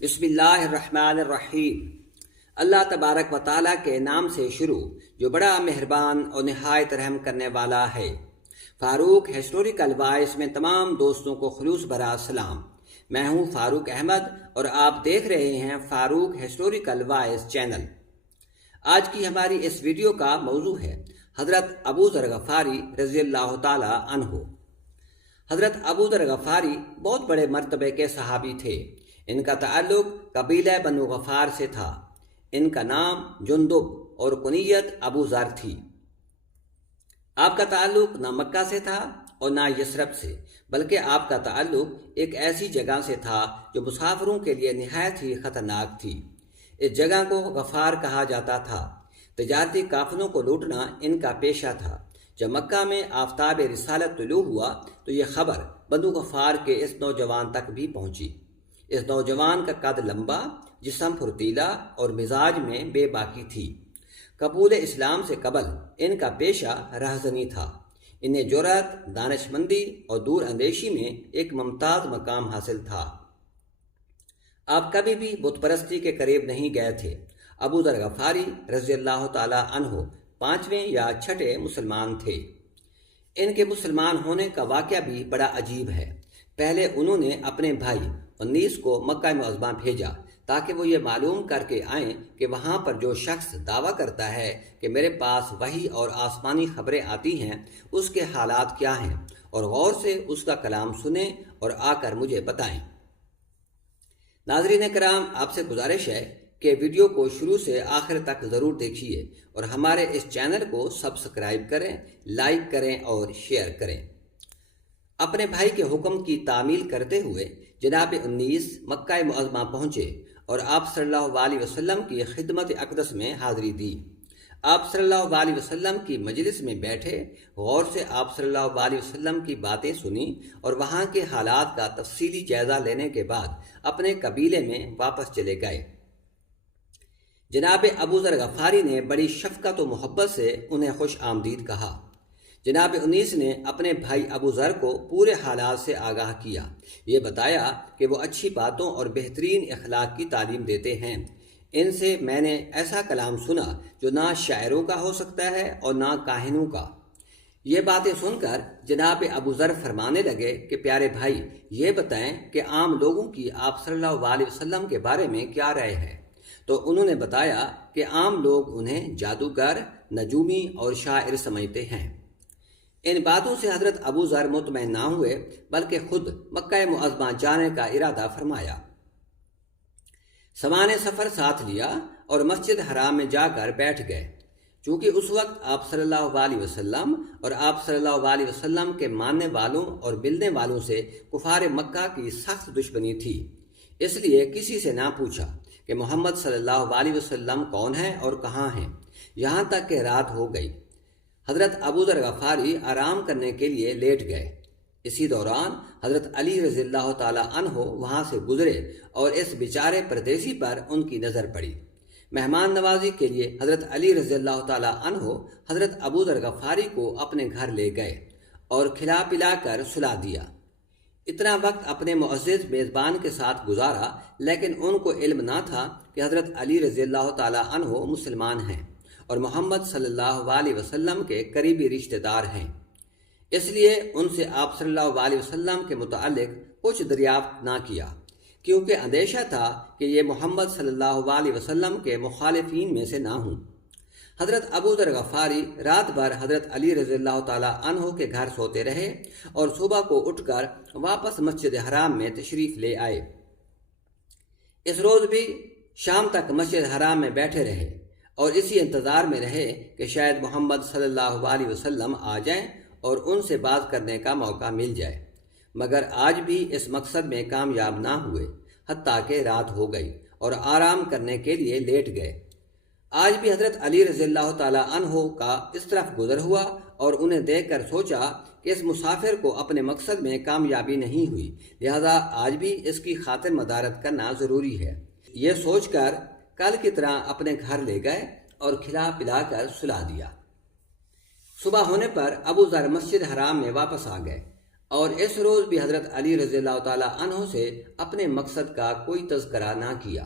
بسم اللہ الرحمن الرحیم۔ اللہ تبارک و تعالیٰ کے نام سے شروع جو بڑا مہربان اور نہایت رحم کرنے والا ہے۔ فاروق ہسٹوریکل وائس میں تمام دوستوں کو خلوص بھرا سلام۔ میں ہوں فاروق احمد اور آپ دیکھ رہے ہیں فاروق ہسٹوریکل وائس چینل۔ آج کی ہماری اس ویڈیو کا موضوع ہے حضرت ابو ذر غفاری رضی اللہ تعالی عنہ۔ حضرت ابو ذر غفاری بہت بڑے مرتبے کے صحابی تھے۔ ان کا تعلق قبیلہ بنو غفار سے تھا۔ ان کا نام جندب اور کنیت ابو ذر تھی۔ آپ کا تعلق نہ مکہ سے تھا اور نہ یثرب سے، بلکہ آپ کا تعلق ایک ایسی جگہ سے تھا جو مسافروں کے لیے نہایت ہی خطرناک تھی۔ اس جگہ کو غفار کہا جاتا تھا۔ تجارتی قافلوں کو لوٹنا ان کا پیشہ تھا۔ جب مکہ میں آفتاب رسالت طلوع ہوا تو یہ خبر بنو غفار کے اس نوجوان تک بھی پہنچی۔ اس نوجوان کا قد لمبا، جسم پھرتیلا اور مزاج میں بے باکی تھی۔ قبول اسلام سے قبل ان کا پیشہ رہزنی تھا۔ انہیں جرأت، دانش مندی اور دور اندیشی میں ایک ممتاز مقام حاصل تھا۔ آپ کبھی بھی بت پرستی کے قریب نہیں گئے تھے۔ ابو ذر غفاری رضی اللہ تعالی عنہ 5ویں یا 6ٹھے مسلمان تھے۔ ان کے مسلمان ہونے کا واقعہ بھی بڑا عجیب ہے۔ پہلے انہوں نے اپنے بھائی 19 کو مکہ معظمہ بھیجا تاکہ وہ یہ معلوم کر کے آئیں کہ وہاں پر جو شخص دعویٰ کرتا ہے کہ میرے پاس وحی اور آسمانی خبریں آتی ہیں اس کے حالات کیا ہیں، اور غور سے اس کا کلام سنیں اور آ کر مجھے بتائیں۔ ناظرین کرام، آپ سے گزارش ہے کہ ویڈیو کو شروع سے آخر تک ضرور دیکھیے اور ہمارے اس چینل کو سبسکرائب کریں، لائک کریں اور شیئر کریں۔ اپنے بھائی کے حکم کی تعمیل کرتے ہوئے جناب 19 مکہ معظمہ پہنچے اور آپ صلی اللہ علیہ وسلم کی خدمت اقدس میں حاضری دی۔ آپ صلی اللہ علیہ وسلم کی مجلس میں بیٹھے، غور سے آپ صلی اللہ علیہ وسلم کی باتیں سنی اور وہاں کے حالات کا تفصیلی جائزہ لینے کے بعد اپنے قبیلے میں واپس چلے گئے۔ جناب ابو ذر غفاری نے بڑی شفقت و محبت سے انہیں خوش آمدید کہا۔ جناب 19 نے اپنے بھائی ابو ذر کو پورے حالات سے آگاہ کیا۔ یہ بتایا کہ وہ اچھی باتوں اور بہترین اخلاق کی تعلیم دیتے ہیں۔ ان سے میں نے ایسا کلام سنا جو نہ شاعروں کا ہو سکتا ہے اور نہ کاہنوں کا۔ یہ باتیں سن کر جناب ابو ذر فرمانے لگے کہ پیارے بھائی، یہ بتائیں کہ عام لوگوں کی آپ صلی اللہ علیہ وسلم کے بارے میں کیا رائے ہے؟ تو انہوں نے بتایا کہ عام لوگ انہیں جادوگر، نجومی اور شاعر سمجھتے ہیں۔ ان باتوں سے حضرت ابو ذر مطمئن نہ ہوئے بلکہ خود مکہ معظمہ جانے کا ارادہ فرمایا۔ سامان سفر ساتھ لیا اور مسجد حرام میں جا کر بیٹھ گئے۔ چونکہ اس وقت آپ صلی اللہ علیہ وسلم اور آپ صلی اللہ علیہ وسلم کے ماننے والوں اور ملنے والوں سے کفار مکہ کی سخت دشمنی تھی، اس لیے کسی سے نہ پوچھا کہ محمد صلی اللہ علیہ وسلم کون ہے اور کہاں ہیں، یہاں تک کہ رات ہو گئی۔ حضرت ابو ذر غفاری آرام کرنے کے لیے لیٹ گئے۔ اسی دوران حضرت علی رضی اللہ تعالی عنہ وہاں سے گزرے اور اس بیچارے پردیسی پر ان کی نظر پڑی۔ مہمان نوازی کے لیے حضرت علی رضی اللہ تعالی عنہ حضرت ابو ذر غفاری کو اپنے گھر لے گئے اور کھلا پلا کر سلا دیا۔ اتنا وقت اپنے معزز میزبان کے ساتھ گزارا، لیکن ان کو علم نہ تھا کہ حضرت علی رضی اللہ تعالی عنہ مسلمان ہیں اور محمد صلی اللہ علیہ وسلم کے قریبی رشتہ دار ہیں۔ اس لیے ان سے آپ صلی اللہ علیہ وسلم کے متعلق کچھ دریافت نہ کیا، کیونکہ اندیشہ تھا کہ یہ محمد صلی اللہ علیہ وسلم کے مخالفین میں سے نہ ہوں۔ حضرت ابو ذر غفاری رات بھر حضرت علی رضی اللہ تعالی عنہ کے گھر سوتے رہے اور صبح کو اٹھ کر واپس مسجد حرام میں تشریف لے آئے۔ اس روز بھی شام تک مسجد حرام میں بیٹھے رہے اور اسی انتظار میں رہے کہ شاید محمد صلی اللہ علیہ وسلم آ جائیں اور ان سے بات کرنے کا موقع مل جائے، مگر آج بھی اس مقصد میں کامیاب نہ ہوئے، حتیٰ کہ رات ہو گئی اور آرام کرنے کے لیے لیٹ گئے۔ آج بھی حضرت علی رضی اللہ تعالی عنہ کا اس طرف گزر ہوا اور انہیں دیکھ کر سوچا کہ اس مسافر کو اپنے مقصد میں کامیابی نہیں ہوئی، لہذا آج بھی اس کی خاطر مدارت کرنا ضروری ہے۔ یہ سوچ کر کل کی طرح اپنے گھر لے گئے اور کھلا پلا کر سلا دیا۔ صبح ہونے پر ابو ذر مسجد حرام میں واپس آ گئے۔ اور اس روز بھی حضرت علی رضی اللہ تعالیٰ عنہ سے اپنے مقصد کا کوئی تذکرہ نہ کیا۔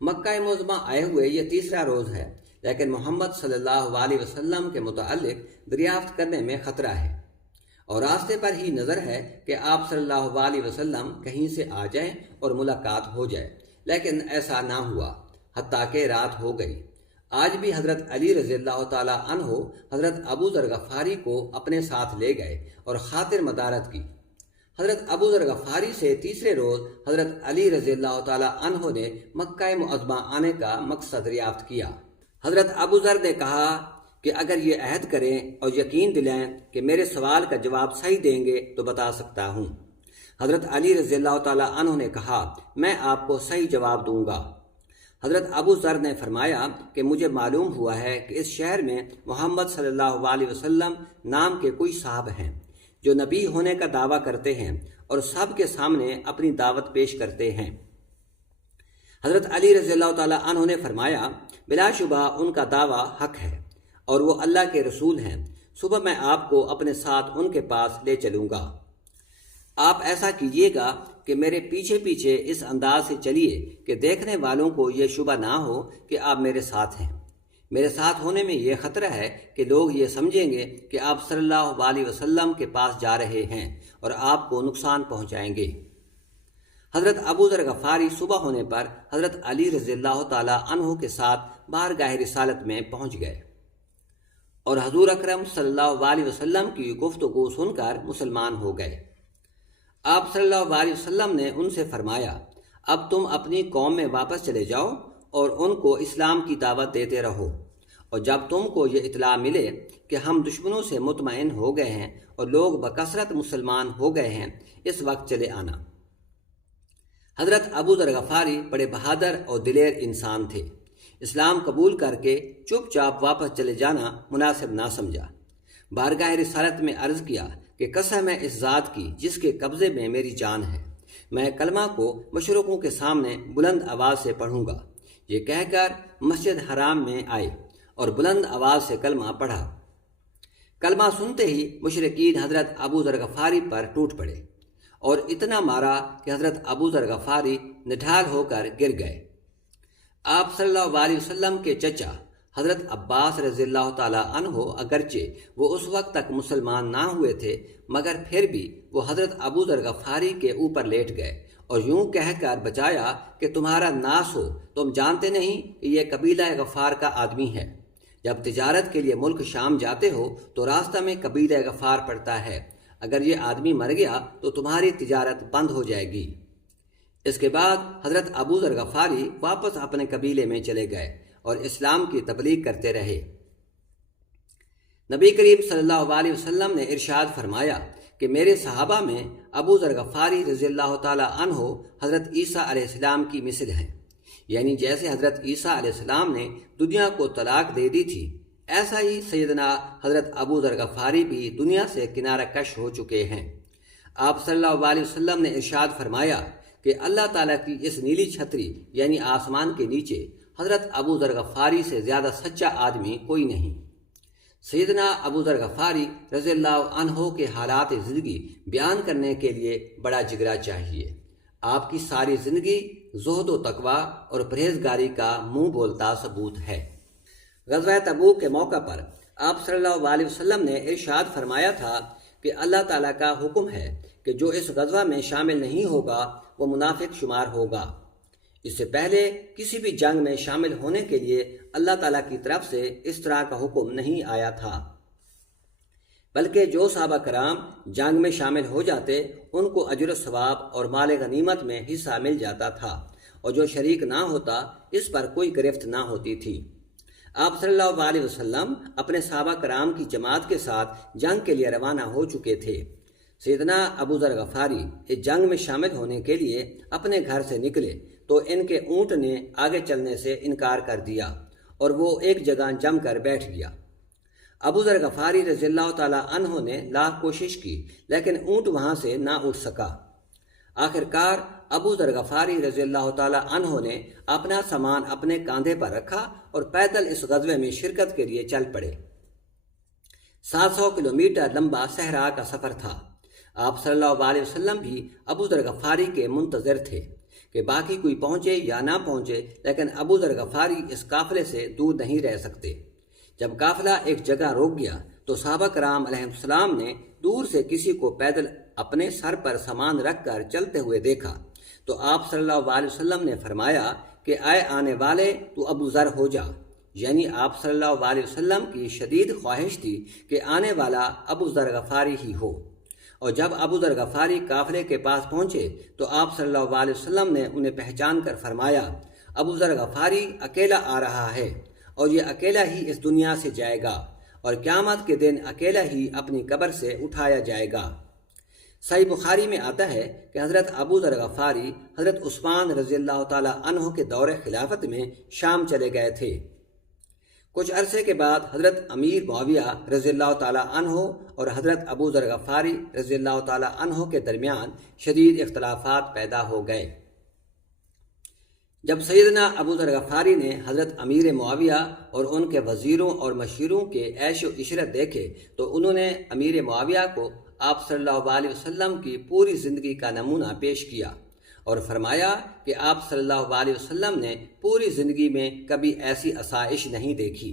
مکہ معظمہ آئے ہوئے یہ تیسرا روز ہے، لیکن محمد صلی اللہ علیہ وسلم کے متعلق دریافت کرنے میں خطرہ ہے، اور راستے پر ہی نظر ہے کہ آپ صلی اللہ علیہ وسلم کہیں سے آ جائیں اور ملاقات ہو جائے، لیکن ایسا نہ ہوا، حتیٰ کہ رات ہو گئی۔ آج بھی حضرت علی رضی اللہ تعالیٰ عنہ حضرت ابو ذر غفاری کو اپنے ساتھ لے گئے اور خاطر مدارت کی۔ حضرت ابو ذر غفاری سے تیسرے روز حضرت علی رضی اللہ تعالیٰ عنہ نے مکہ معظمہ آنے کا مقصد دریافت کیا۔ حضرت ابو ذر نے کہا کہ اگر یہ عہد کریں اور یقین دلائیں کہ میرے سوال کا جواب صحیح دیں گے تو بتا سکتا ہوں۔ حضرت علی رضی اللہ تعالیٰ عنہ نے کہا میں آپ کو صحیح جواب دوں گا۔ حضرت ابو ذر نے فرمایا کہ مجھے معلوم ہوا ہے کہ اس شہر میں محمد صلی اللہ علیہ وسلم نام کے کوئی صاحب ہیں جو نبی ہونے کا دعویٰ کرتے ہیں اور سب کے سامنے اپنی دعوت پیش کرتے ہیں۔ حضرت علی رضی اللہ تعالیٰ عنہ نے فرمایا بلا شبہ ان کا دعویٰ حق ہے اور وہ اللہ کے رسول ہیں، صبح میں آپ کو اپنے ساتھ ان کے پاس لے چلوں گا۔ آپ ایسا کیجیے گا کہ میرے پیچھے پیچھے اس انداز سے چلیے کہ دیکھنے والوں کو یہ شبہ نہ ہو کہ آپ میرے ساتھ ہیں۔ میرے ساتھ ہونے میں یہ خطرہ ہے کہ لوگ یہ سمجھیں گے کہ آپ صلی اللہ علیہ وسلم کے پاس جا رہے ہیں اور آپ کو نقصان پہنچائیں گے۔ حضرت ابو ذر غفاری صبح ہونے پر حضرت علی رضی اللہ تعالیٰ عنہ کے ساتھ بارگاہ رسالت میں پہنچ گئے اور حضور اکرم صلی اللہ علیہ وسلم کی گفتگو سن کر مسلمان ہو گئے۔ آپ صلی اللہ علیہ وسلم نے ان سے فرمایا اب تم اپنی قوم میں واپس چلے جاؤ اور ان کو اسلام کی دعوت دیتے رہو، اور جب تم کو یہ اطلاع ملے کہ ہم دشمنوں سے مطمئن ہو گئے ہیں اور لوگ بکثرت مسلمان ہو گئے ہیں اس وقت چلے آنا۔ حضرت ابو ذر غفاری بڑے بہادر اور دلیر انسان تھے۔ اسلام قبول کر کے چپ چاپ واپس چلے جانا مناسب نہ سمجھا۔ بارگاہ رسالت میں عرض کیا کہ قسم ہے اس ذات کی جس کے قبضے میں میری جان ہے، میں کلمہ کو مشرقوں کے سامنے بلند آواز سے پڑھوں گا۔ یہ کہہ کر مسجد حرام میں آئے اور بلند آواز سے کلمہ پڑھا۔ کلمہ سنتے ہی مشرکین حضرت ابو ذر غفاری پر ٹوٹ پڑے اور اتنا مارا کہ حضرت ابو ذر غفاری نڈھال ہو کر گر گئے۔ آپ صلی اللہ علیہ وسلم کے چچا حضرت عباس رضی اللہ تعالیٰ عنہ اگرچہ وہ اس وقت تک مسلمان نہ ہوئے تھے مگر پھر بھی وہ حضرت ابو ذر غفاری کے اوپر لیٹ گئے اور یوں کہہ کر بچایا کہ تمہارا ناس ہو، تم جانتے نہیں کہ یہ قبیلہ غفار کا آدمی ہے۔ جب تجارت کے لیے ملک شام جاتے ہو تو راستہ میں قبیلہ غفار پڑتا ہے، اگر یہ آدمی مر گیا تو تمہاری تجارت بند ہو جائے گی۔ اس کے بعد حضرت ابو ذر غفاری واپس اپنے قبیلے میں چلے گئے اور اسلام کی تبلیغ کرتے رہے۔ نبی کریم صلی اللہ علیہ وسلم نے ارشاد فرمایا کہ میرے صحابہ میں ابو ذر غفاری رضی اللہ تعالیٰ عنہ حضرت عیسیٰ علیہ السلام کی مثل ہیں، یعنی جیسے حضرت عیسیٰ علیہ السلام نے دنیا کو طلاق دے دی تھی ایسا ہی سیدنا حضرت ابو ذر غفاری بھی دنیا سے کنارہ کش ہو چکے ہیں۔ آپ صلی اللہ علیہ وسلم نے ارشاد فرمایا کہ اللہ تعالیٰ کی اس نیلی چھتری یعنی آسمان کے نیچے حضرت ابو ذر غفاری سے زیادہ سچا آدمی کوئی نہیں۔ سیدنا ابو ذر غفاری رضی اللہ عنہ کے حالات زندگی بیان کرنے کے لیے بڑا جگرا چاہیے۔ آپ کی ساری زندگی زہد و تقویٰ اور پرہیزگاری کا منہ بولتا ثبوت ہے۔ غزوہ تبوک کے موقع پر آپ صلی اللہ علیہ وسلم نے ارشاد فرمایا تھا کہ اللہ تعالیٰ کا حکم ہے کہ جو اس غزوہ میں شامل نہیں ہوگا وہ منافق شمار ہوگا۔ اس سے پہلے کسی بھی جنگ میں شامل ہونے کے لیے اللہ تعالیٰ کی طرف سے اس طرح کا حکم نہیں آیا تھا، بلکہ جو صحابہ کرام جنگ میں شامل ہو جاتے ان کو اجر و ثواب اور مال غنیمت میں حصہ مل جاتا تھا، اور جو شریک نہ ہوتا اس پر کوئی گرفت نہ ہوتی تھی۔ آپ صلی اللہ علیہ وسلم اپنے صحابہ کرام کی جماعت کے ساتھ جنگ کے لیے روانہ ہو چکے تھے۔ سیدنا ابو ذر غفاری اس جنگ میں شامل ہونے کے لیے اپنے گھر سے نکلے تو ان کے اونٹ نے آگے چلنے سے انکار کر دیا اور وہ ایک جگہ جم کر بیٹھ گیا۔ ابو ذر غفاری رضی اللہ تعالیٰ عنہ نے لاکھ کوشش کی لیکن اونٹ وہاں سے نہ اٹھ سکا۔ آخرکار ابو ذر غفاری رضی اللہ تعالیٰ عنہ نے اپنا سامان اپنے کاندھے پر رکھا اور پیدل اس غزوے میں شرکت کے لیے چل پڑے۔ 700 کلومیٹر لمبا صحرا کا سفر تھا۔ آپ صلی اللہ علیہ وسلم بھی ابو ذر غفاری کے منتظر تھے کہ باقی کوئی پہنچے یا نہ پہنچے، لیکن ابو ذر غفاری اس قافلے سے دور نہیں رہ سکتے۔ جب قافلہ ایک جگہ روک گیا تو صحابہ کرام علیہ السلام نے دور سے کسی کو پیدل اپنے سر پر سامان رکھ کر چلتے ہوئے دیکھا، تو آپ صلی اللہ علیہ وسلم نے فرمایا کہ اے آنے والے، تو ابو ذر ہو جا۔ یعنی آپ صلی اللہ علیہ وسلم کی شدید خواہش تھی کہ آنے والا ابو ذر غفاری ہی ہو۔ اور جب ابو ذر غفاری قافلے کے پاس پہنچے تو آپ صلی اللہ علیہ وسلم نے انہیں پہچان کر فرمایا، ابو ذر غفاری اکیلا آ رہا ہے، اور یہ اکیلا ہی اس دنیا سے جائے گا، اور قیامت کے دن اکیلا ہی اپنی قبر سے اٹھایا جائے گا۔ صحیح بخاری میں آتا ہے کہ حضرت ابو ذر غفاری حضرت عثمان رضی اللہ تعالیٰ عنہ کے دور خلافت میں شام چلے گئے تھے۔ کچھ عرصے کے بعد حضرت امیر معاویہ رضی اللہ تعالیٰ عنہ اور حضرت ابو ذر غفاری رضی اللہ تعالیٰ عنہ کے درمیان شدید اختلافات پیدا ہو گئے۔ جب سیدنا ابو ذر غفاری نے حضرت امیر معاویہ اور ان کے وزیروں اور مشیروں کے عیش و عشرت دیکھے تو انہوں نے امیر معاویہ کو آپ صلی اللہ علیہ وسلم کی پوری زندگی کا نمونہ پیش کیا اور فرمایا کہ آپ صلی اللہ علیہ وسلم نے پوری زندگی میں کبھی ایسی آسائش نہیں دیکھی۔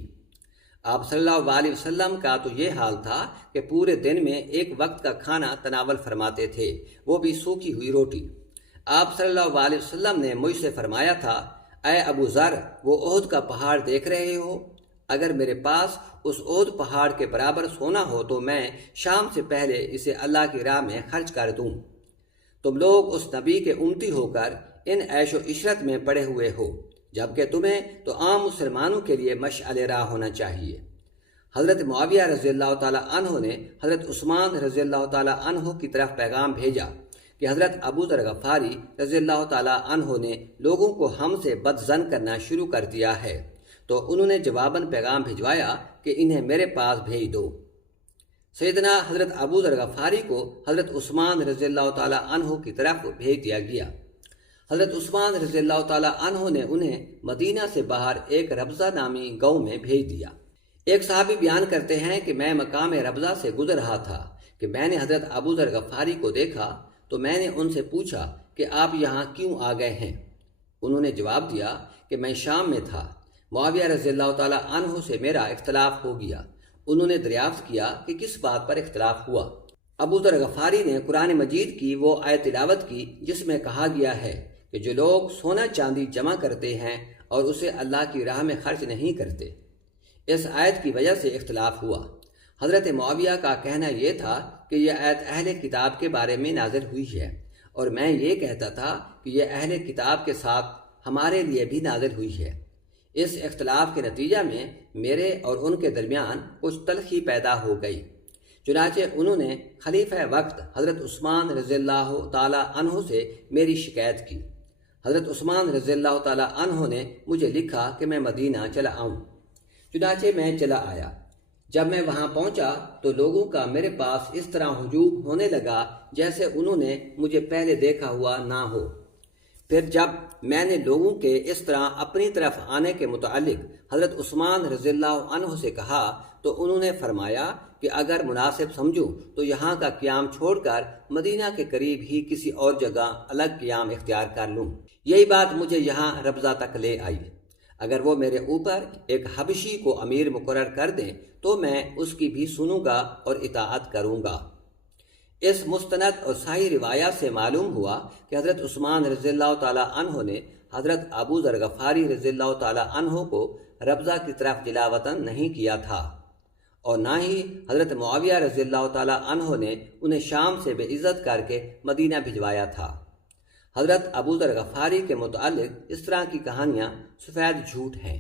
آپ صلی اللہ علیہ وسلم کا تو یہ حال تھا کہ پورے دن میں ایک وقت کا کھانا تناول فرماتے تھے، وہ بھی سوکھی ہوئی روٹی۔ آپ صلی اللہ علیہ وسلم نے مجھ سے فرمایا تھا، اے ابو ذر، وہ احد کا پہاڑ دیکھ رہے ہو؟ اگر میرے پاس اس احد پہاڑ کے برابر سونا ہو تو میں شام سے پہلے اسے اللہ کی راہ میں خرچ کر دوں۔ تم لوگ اس نبی کے امتی ہو کر ان عیش و عشرت میں پڑے ہوئے ہو، جبکہ تمہیں تو عام مسلمانوں کے لیے مشعل راہ ہونا چاہیے۔ حضرت معاویہ رضی اللہ تعالیٰ عنہ نے حضرت عثمان رضی اللہ تعالیٰ عنہ کی طرف پیغام بھیجا کہ حضرت ابو ذر غفاری رضی اللہ تعالیٰ عنہ نے لوگوں کو ہم سے بد ظن کرنا شروع کر دیا ہے، تو انہوں نے جواباً پیغام بھجوایا کہ انہیں میرے پاس بھیج دو۔ سیدنا حضرت ابو ذر غفاری کو حضرت عثمان رضی اللہ تعالیٰ عنہ کی طرف بھیج دیا گیا۔ حضرت عثمان رضی اللہ تعالیٰ عنہ نے انہیں مدینہ سے باہر ایک ربضہ نامی گاؤں میں بھیج دیا۔ ایک صحابی بیان کرتے ہیں کہ میں مقام ربضہ سے گزر رہا تھا کہ میں نے حضرت ابو ذر غفاری کو دیکھا، تو میں نے ان سے پوچھا کہ آپ یہاں کیوں آ گئے ہیں؟ انہوں نے جواب دیا کہ میں شام میں تھا، معاویہ رضی اللہ تعالیٰ عنہ سے میرا اختلاف ہو گیا۔ انہوں نے دریافت کیا کہ کس بات پر اختلاف ہوا۔ ابو ذر غفاری نے قرآن مجید کی وہ آیت تلاوت کی جس میں کہا گیا ہے کہ جو لوگ سونا چاندی جمع کرتے ہیں اور اسے اللہ کی راہ میں خرچ نہیں کرتے، اس آیت کی وجہ سے اختلاف ہوا۔ حضرت معاویہ کا کہنا یہ تھا کہ یہ آیت اہل کتاب کے بارے میں نازل ہوئی ہے، اور میں یہ کہتا تھا کہ یہ اہل کتاب کے ساتھ ہمارے لیے بھی نازل ہوئی ہے۔ اس اختلاف کے نتیجہ میں میرے اور ان کے درمیان کچھ تلخی پیدا ہو گئی، چنانچہ انہوں نے خلیفہ وقت حضرت عثمان رضی اللہ تعالیٰ عنہ سے میری شکایت کی۔ حضرت عثمان رضی اللہ تعالیٰ عنہ نے مجھے لکھا کہ میں مدینہ چلا آؤں، چنانچہ میں چلا آیا۔ جب میں وہاں پہنچا تو لوگوں کا میرے پاس اس طرح ہجوم ہونے لگا جیسے انہوں نے مجھے پہلے دیکھا ہوا نہ ہو۔ پھر جب میں نے لوگوں کے اس طرح اپنی طرف آنے کے متعلق حضرت عثمان رضی اللہ عنہ سے کہا تو انہوں نے فرمایا کہ اگر مناسب سمجھوں تو یہاں کا قیام چھوڑ کر مدینہ کے قریب ہی کسی اور جگہ الگ قیام اختیار کر لوں۔ یہی بات مجھے یہاں ربضہ تک لے آئی۔ اگر وہ میرے اوپر ایک حبشی کو امیر مقرر کر دیں تو میں اس کی بھی سنوں گا اور اطاعت کروں گا۔ اس مستند اور صحیح روایات سے معلوم ہوا کہ حضرت عثمان رضی اللہ تعالیٰ عنہ نے حضرت ابو ذر غفاری رضی اللہ تعالیٰ عنہ کو ربضہ کی طرف جلا وطن نہیں کیا تھا، اور نہ ہی حضرت معاویہ رضی اللہ تعالیٰ عنہ نے انہیں شام سے بے عزت کر کے مدینہ بھجوایا تھا۔ حضرت ابو ذر غفاری کے متعلق اس طرح کی کہانیاں سفید جھوٹ ہیں۔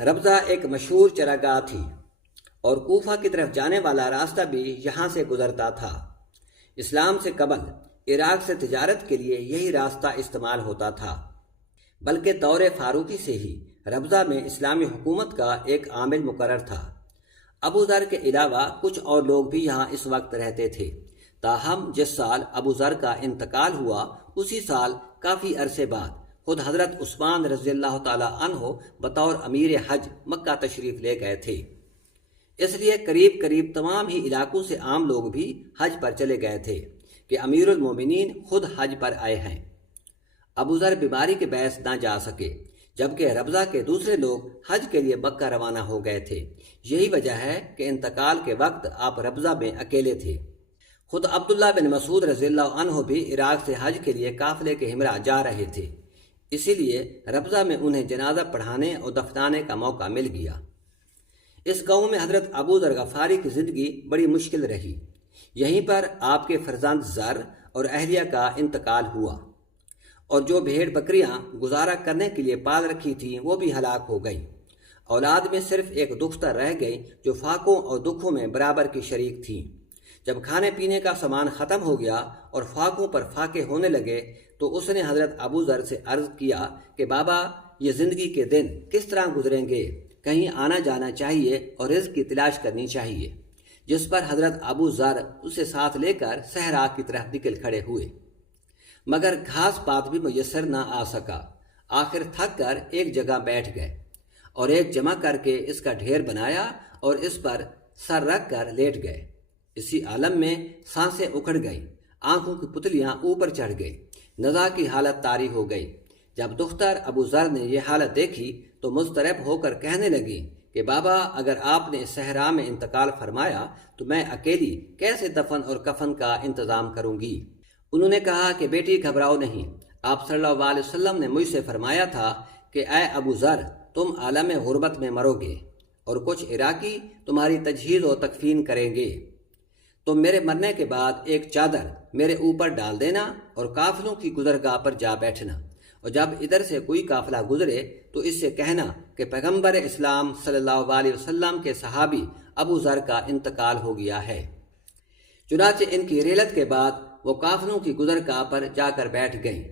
ربضہ ایک مشہور چراگاہ تھی اور کوفہ کی طرف جانے والا راستہ بھی یہاں سے گزرتا تھا۔ اسلام سے قبل عراق سے تجارت کے لیے یہی راستہ استعمال ہوتا تھا، بلکہ دور فاروقی سے ہی ربضہ میں اسلامی حکومت کا ایک عامل مقرر تھا۔ ابو ذر کے علاوہ کچھ اور لوگ بھی یہاں اس وقت رہتے تھے، تاہم جس سال ابو ذر کا انتقال ہوا اسی سال کافی عرصے بعد خود حضرت عثمان رضی اللہ تعالیٰ عنہ بطور امیر حج مکہ تشریف لے گئے تھے۔ اس لیے قریب قریب تمام ہی علاقوں سے عام لوگ بھی حج پر چلے گئے تھے کہ امیر المومنین خود حج پر آئے ہیں۔ ابو ذر بیماری کے باعث نہ جا سکے، جبکہ ربضہ کے دوسرے لوگ حج کے لیے مکہ روانہ ہو گئے تھے۔ یہی وجہ ہے کہ انتقال کے وقت آپ ربضہ میں اکیلے تھے۔ خود عبداللہ بن مسعود رضی اللہ عنہ بھی عراق سے حج کے لیے قافلے کے ہمراہ جا رہے تھے، اسی لیے ربضہ میں انہیں جنازہ پڑھانے اور دفنانے کا موقع مل گیا۔ اس گاؤں میں حضرت ابو ذر غفاری کی زندگی بڑی مشکل رہی۔ یہیں پر آپ کے فرزند زر اور اہلیہ کا انتقال ہوا، اور جو بھیڑ بکریاں گزارا کرنے کے لیے پال رکھی تھیں وہ بھی ہلاک ہو گئی۔ اولاد میں صرف ایک دختر رہ گئی جو فاقوں اور دکھوں میں برابر کی شریک تھی۔ جب کھانے پینے کا سامان ختم ہو گیا اور فاقوں پر فاقے ہونے لگے تو اس نے حضرت ابو ذر سے عرض کیا کہ بابا، یہ زندگی کے دن کس طرح گزریں گے؟ کہیں آنا جانا چاہیے اور رزق کی تلاش کرنی چاہیے۔ جس پر حضرت ابو ذر اسے ساتھ لے کر صحرا کی طرف نکل کھڑے ہوئے، مگر گھاس پات بھی میسر نہ آ سکا۔ آخر تھک کر ایک جگہ بیٹھ گئے اور ایک جمع کر کے اس کا ڈھیر بنایا اور اس پر سر رکھ کر لیٹ گئے۔ اسی عالم میں سانسیں اکھڑ گئیں، آنکھوں کی پتلیاں اوپر چڑھ گئی، نزا کی حالت طاری ہو گئی۔ جب دختر ابو ذر نے یہ حالت دیکھی تو مضطرب ہو کر کہنے لگی کہ بابا، اگر آپ نے صحرا میں انتقال فرمایا تو میں اکیلی کیسے دفن اور کفن کا انتظام کروں گی؟ انہوں نے کہا کہ بیٹی گھبراؤ نہیں، آپ صلی اللہ علیہ وسلم نے مجھ سے فرمایا تھا کہ اے ابو ذر، تم عالم غربت میں مرو گے اور کچھ عراقی تمہاری تجہیز و تکفین کریں گے۔ تم میرے مرنے کے بعد ایک چادر میرے اوپر ڈال دینا اور قافلوں کی گزرگاہ پر جا بیٹھنا، اور جب ادھر سے کوئی قافلہ گزرے تو اس سے کہنا کہ پیغمبر اسلام صلی اللہ علیہ وسلم کے صحابی ابو ذر کا انتقال ہو گیا ہے۔ چنانچہ ان کی رحلت کے بعد وہ قافلوں کی گزرگاہ پر جا کر بیٹھ گئیں۔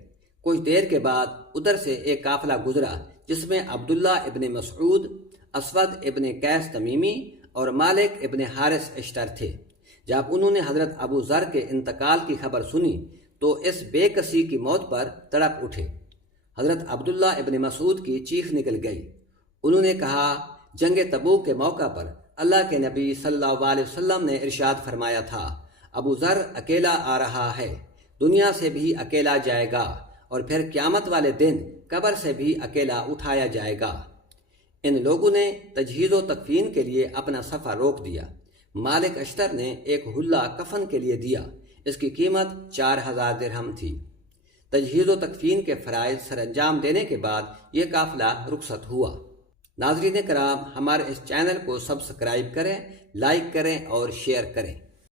کچھ دیر کے بعد ادھر سے ایک قافلہ گزرا جس میں عبداللہ ابن مسعود، اسود ابن قیس تمیمی اور مالک ابن حارث اشتر تھے۔ جب انہوں نے حضرت ابو ذر کے انتقال کی خبر سنی تو اس بے کسی کی موت پر تڑپ اٹھے۔ حضرت عبداللہ ابن مسعود کی چیخ نکل گئی۔ انہوں نے کہا، جنگ تبوک کے موقع پر اللہ کے نبی صلی اللہ علیہ وسلم نے ارشاد فرمایا تھا، ابو ذر اکیلا آ رہا ہے، دنیا سے بھی اکیلا جائے گا، اور پھر قیامت والے دن قبر سے بھی اکیلا اٹھایا جائے گا۔ ان لوگوں نے تجہیز و تکفین کے لیے اپنا سفر روک دیا۔ مالک اشتر نے ایک حلہ کفن کے لیے دیا، اس کی قیمت 4000 درہم تھی۔ تجہیز و تکفین کے فرائض سر انجام دینے کے بعد یہ قافلہ رخصت ہوا۔ ناظرین کرام، ہمارے اس چینل کو سبسکرائب کریں، لائک کریں اور شیئر کریں۔